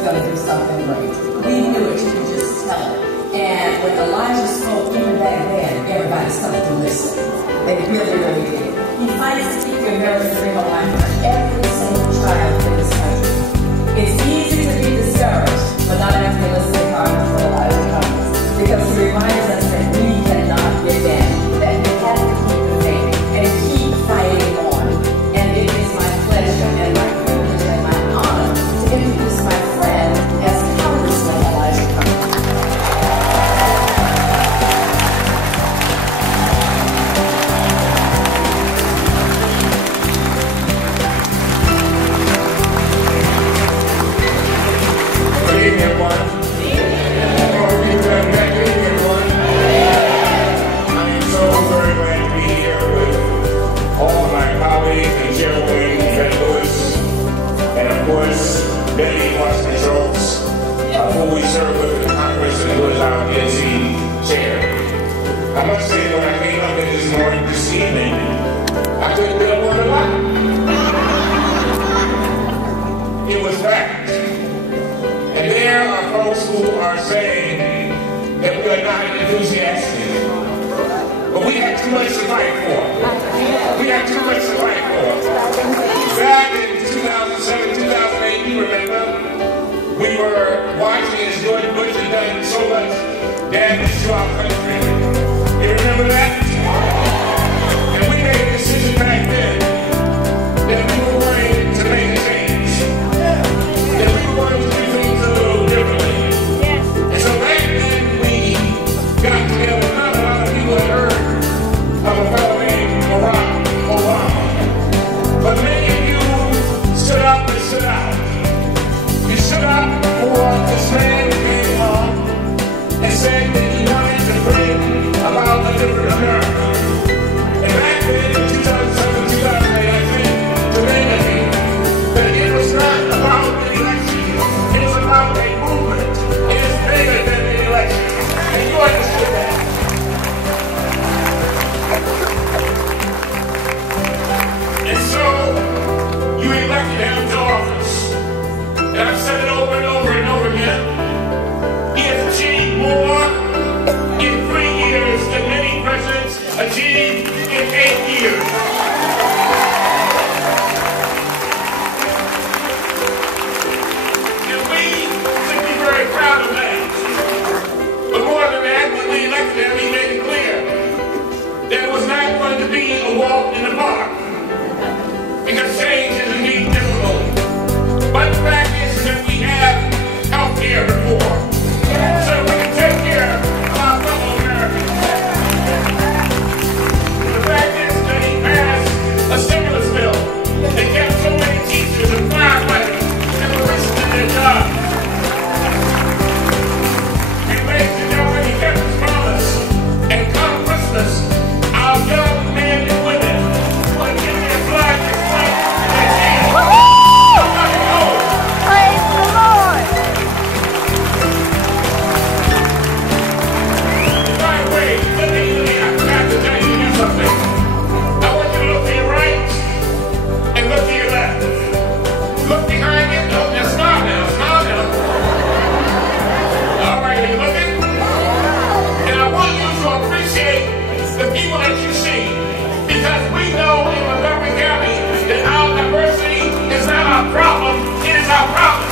was going to do something great. We knew it, you could just tell it. And when Elijah spoke, even back then, everybody started to listen. They really, really did. He fights to keep the American dream alive for every single child in this country. It's easy to be discouraged, but not after listening hard for Elijah Cummings. Because he reminds us that we cannot give in, that we have to keep the faith and keep fighting on. And it is my pleasure and my privilege and my honor to introduce my friend as Congressman Elijah Cummings. Good evening, everyone. I am so very glad to be here with all my colleagues and Chairwoman Fred Lewis, and of course, Betty Washington Schultz, who we serve with in Congress and who is our NC chair. I must say, when I came up here this evening, I couldn't get up on the lot. It was packed. And there are folks who are saying that we are not enthusiastic. But we have too much to fight for. We have too much to fight for. Back in 2007, 2008, you remember, we were watching as George Bush had done so much damage to our country. You remember that? And we made a decision back then that we were going to make a change. That we were going to do things a little differently. And so back then we got together. Not a lot of people had heard of a fellow named Barack Obama. But many of you stood up and stood out. You stood up for this man who came along and said that he wanted to bring about a different America. And back then in 2007, 2008, I think, to many of you, that it was not about an election. It was about a movement. It is bigger than an election. And you understood that. And so, you elected him to office. And I've said it over and over and over again. He has achieved more in 3 years than many presidents achieved in 8 years. And we should be very proud of that. But more than that, when we elected him, he made it clear that it was not going to be a walk in the park. Because change is indeed difficult. But the fact is that we have health care reform. So we can take care of our fellow Americans. The fact is that he passed a stimulus bill that kept so many teachers and firefighters and police in their jobs. And ladies and gentlemen, he kept his promise. And come Christmas, our young men and women will give their blood and sweat and their tears. Nothing more. Praise the Lord! By the way, let me, I forgot to tell you to do something. I want you to look to your right and look to your left. Look behind you. No, now smile now. Smile now. All right, are you looking? And I want you to appreciate the people that you see, because we know in Montgomery County that our diversity is not our problem, it is our problem.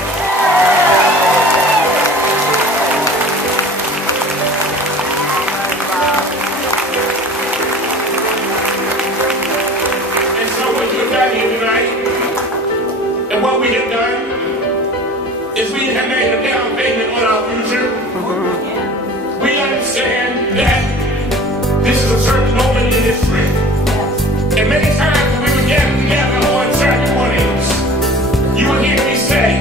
And so what you have done here tonight, and what we have done, is we have made a down payment on our future. We understand that this is a certain moment in history. And many times we would get together on certain mornings, you would hear me say,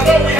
Although we